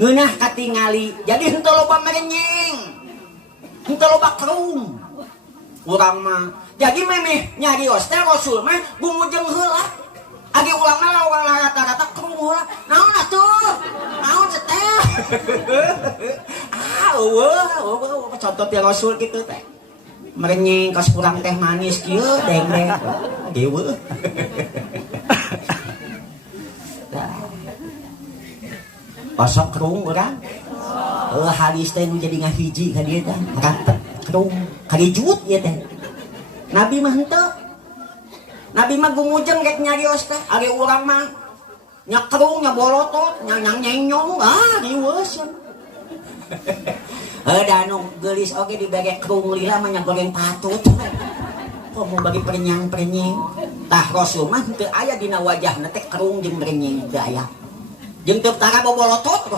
ngeunah katingali jadi henteu loba merenyeng henteu loba kerung urang mah jadi memeh nyarios teh Rasul mah gumujeng heula agi ulang mah lawan rata-rata kerung heula naon atuh naon teh eueuh contoh ti Rasul kitu teh merenyeng kas kurang teh manis kieu deng-deng dieu pasok kerung orang hadis teh jadi ngahiji ka dieu teh maka kerung karijut ieu teh Nabi mah henteu Nabi mah gumujeng rek nyarios teh ari urang mah nya kerung nya bolotot nya nyenyong diweus da anu geulis oge dibage kerung lila mah nya goreng patut kok mau bagi perenyang-perenyeng tah Rasul mah teu aya dina wajahna teh kerung jeung renyeng teu aya jeung teu tara bobolotot